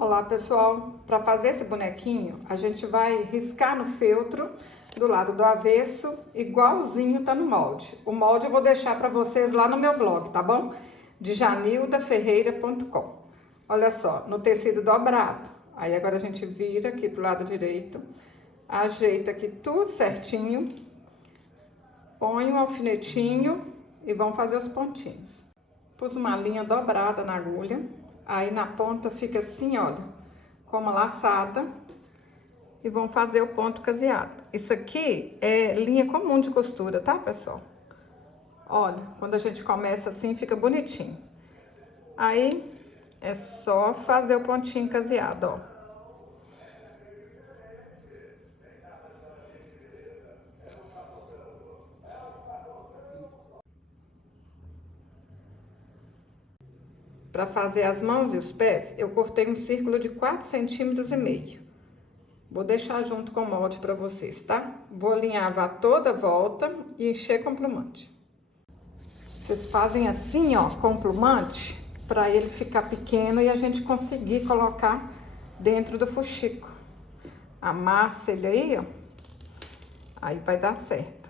Olá pessoal, para fazer esse bonequinho a gente vai riscar no feltro do lado do avesso, igualzinho tá no molde. O molde eu vou deixar para vocês lá no meu blog, tá bom? Djanildaferreira.com. Olha só, no tecido dobrado. Aí agora a gente vira aqui pro lado direito, ajeita aqui tudo certinho, põe um alfinetinho e vamos fazer os pontinhos. Pus uma linha dobrada na agulha, aí na ponta fica assim, olha, com uma laçada, e vamos fazer o ponto caseado. Isso aqui é linha comum de costura, tá, pessoal? Olha, quando a gente começa assim, fica bonitinho. Aí é só fazer o pontinho caseado, ó. Para fazer as mãos e os pés, eu cortei um círculo de 4,5 cm. Vou deixar junto com o molde para vocês, tá? Vou alinhavar toda a volta e encher com plumante. Vocês fazem assim, ó, com plumante, para ele ficar pequeno e a gente conseguir colocar dentro do fuxico. Amassa ele aí, ó. Aí vai dar certo.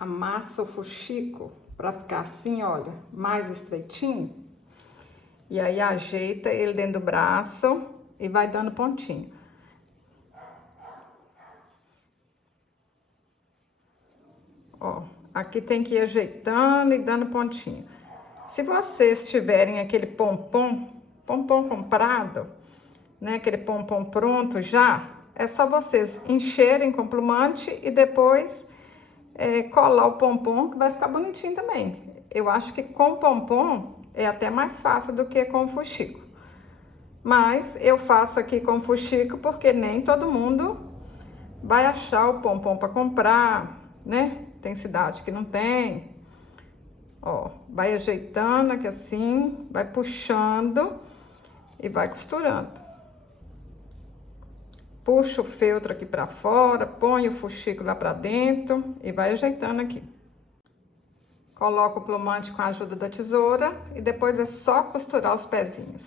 Amassa o fuxico para ficar assim, olha, mais estreitinho. E aí ajeita ele dentro do braço e vai dando pontinho. Ó, aqui tem que ir ajeitando e dando pontinho. Se vocês tiverem aquele pompom comprado, né, aquele pompom pronto já, é só vocês encherem com plumante e depois colar o pompom, que vai ficar bonitinho também. Eu acho que com pompom é até mais fácil do que com fuxico. Mas eu faço aqui com fuxico porque nem todo mundo vai achar o pompom para comprar, né? Tem cidade que não tem. Ó, vai ajeitando aqui assim, vai puxando e vai costurando. Puxa o feltro aqui pra fora, põe o fuxico lá pra dentro e vai ajeitando aqui. Coloca o plumante com a ajuda da tesoura e depois é só costurar os pezinhos.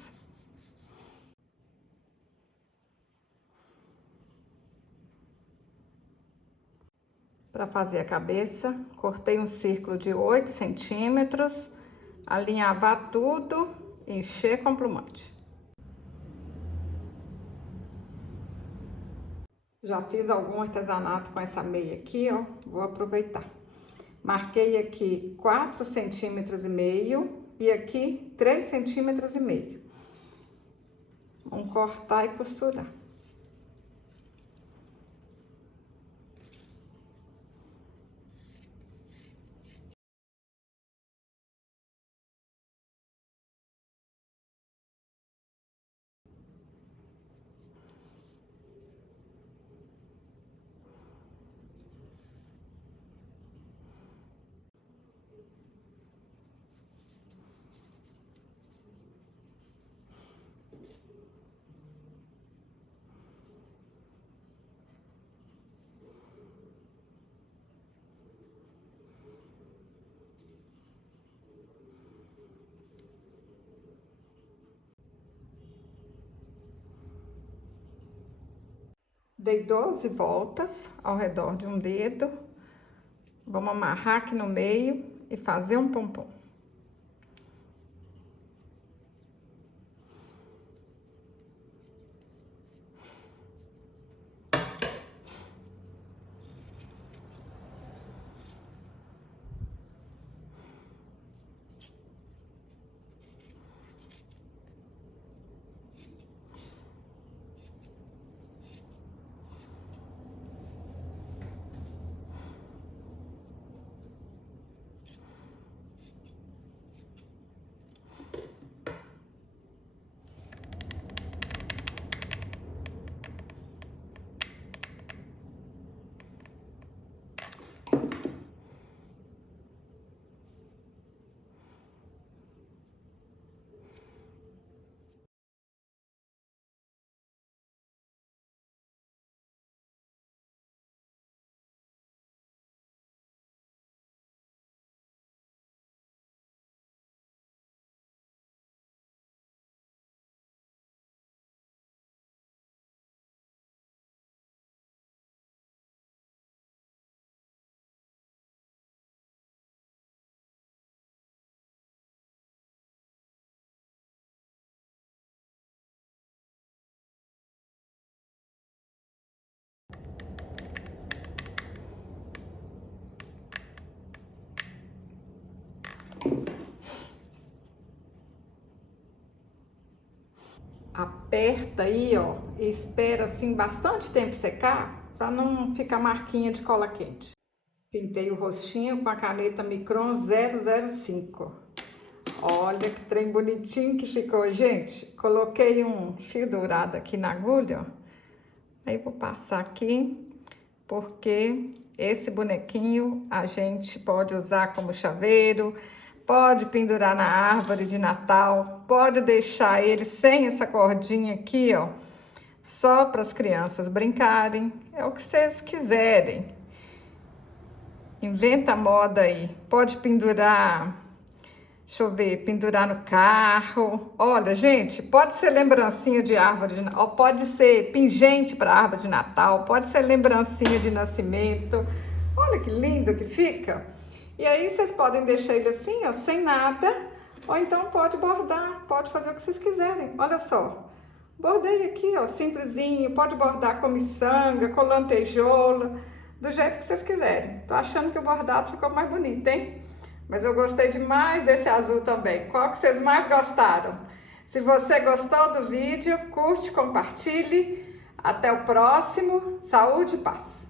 Para fazer a cabeça, cortei um círculo de 8 centímetros, alinhavar tudo e encher com plumante. Já fiz algum artesanato com essa meia aqui, ó, vou aproveitar. Marquei aqui 4,5 centímetros e aqui 3,5 centímetros. Vamos cortar e costurar. Dei 12 voltas ao redor de um dedo. Vamos amarrar aqui no meio e fazer um pompom. aperta aí, ó, e espera assim bastante tempo secar, para não ficar marquinha de cola quente. Pintei o rostinho com a caneta Micron 005. Olha que trem bonitinho que ficou, gente. Coloquei um fio dourado aqui na agulha, ó. Aí vou passar aqui, porque esse bonequinho a gente pode usar como chaveiro, pode pendurar na árvore de Natal, pode deixar ele sem essa cordinha aqui, ó, só para as crianças brincarem, é o que vocês quiserem. Inventa moda aí, pode pendurar, deixa eu ver, pendurar no carro. Olha, gente, pode ser lembrancinha de árvore de Natal, pode ser pingente para árvore de Natal, pode ser lembrancinha de nascimento. Olha que lindo que fica. E aí vocês podem deixar ele assim, ó, sem nada, ou então pode bordar, pode fazer o que vocês quiserem. Olha só, bordei aqui, ó, simplesinho, pode bordar com miçanga, com lantejoula, do jeito que vocês quiserem. Tô achando que o bordado ficou mais bonito, hein? Mas eu gostei demais desse azul também. Qual que vocês mais gostaram? Se você gostou do vídeo, curte, compartilhe. Até o próximo. Saúde e paz!